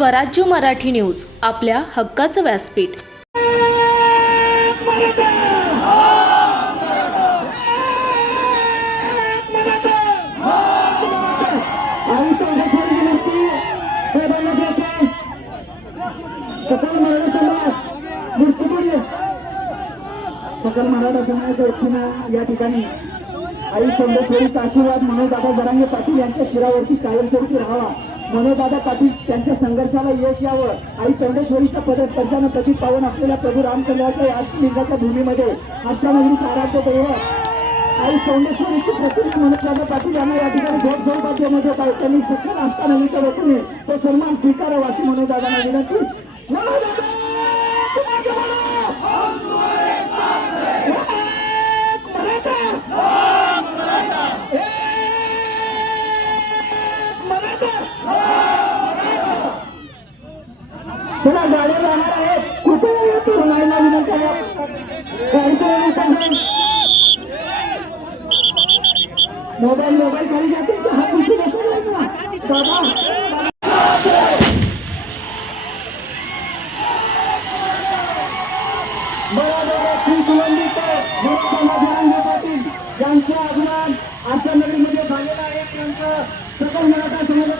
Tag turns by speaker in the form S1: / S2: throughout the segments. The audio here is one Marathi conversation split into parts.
S1: स्वराज्य मराठी न्यूज आपल्या हक्काचं व्यासपीठ.
S2: सकल मराठा समाज सकल मराठा समाजाच्या वतीनं या ठिकाणी आई संदेश आशीर्वाद म्हणून दादा जरांगे पाटील यांच्या शिरावरती कायमस्वरूपी राहावा. मनोदादा पाटील त्यांच्या संघर्षाला यश यावं आणि चौंडेश्वरीच्या चंद्रेश्वरीच्या पदस्पर्शानं प्रति पावन असलेल्या प्रभू रामचंद्राच्या या लिंगाच्या भूमीमध्ये अष्टानगरी आराध्य दैवत आणि चौंडेश्वरीची प्रतिनिधी मनोदादा पाटील यांना या ठिकाणी भेट घेऊन सौभाग्यामध्ये आहे त्यांनी सखल अष्टानगरीच्या वतीने तो सन्मान स्वीकारावा अशी मनोदादांना विनंती. गाड्या जाणार आहेत. कृपया या तरुणाईला विनंती आहे मोबाईल मोबाईल खाली जाते हात उचलून बसवलाय का? बाबा बरोबर श्री आगमन आशा नगरीमध्ये झालेलं आहे त्यांचं सकल मराठा समाजात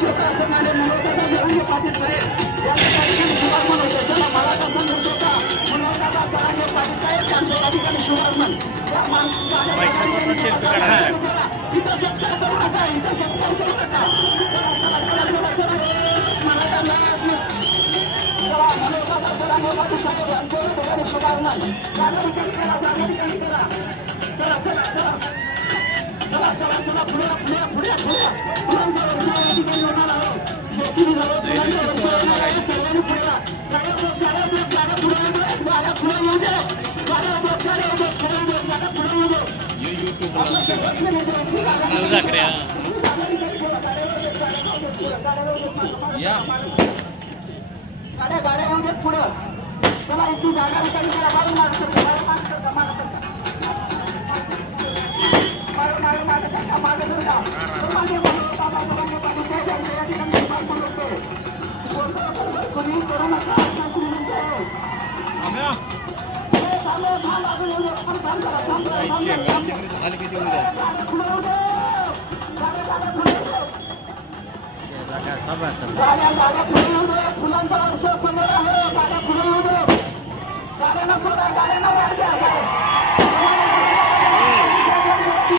S2: होता असं माने मनोहरदादा जरांगे पाटील साहेब यांच्या ठिकाणी शुभागमन होतं. चला, मराठा संघर्ष होता. मनोहरदादा जरांगे पाटील साहेब यांच्या या ठिकाणी शुभागमन. या माणसाच्या- इथं सत्कार करू नका, इथं सत्कार करू नका. चला, चला, चला, चला, चला. मराठा नायक. चला, मनोहरदादा जरांगे पाटील साहेब यांच्या या ठिकाणी शुभागमन. जागा ठिकाणी करा, जागा ठिकाणी करा. चला, चला, चला. गाड्या बघ, गाड्या बघ, गाड्या पुढे येऊ दे. गाड्या पुढे फुलांचा वर्ष समोर आहे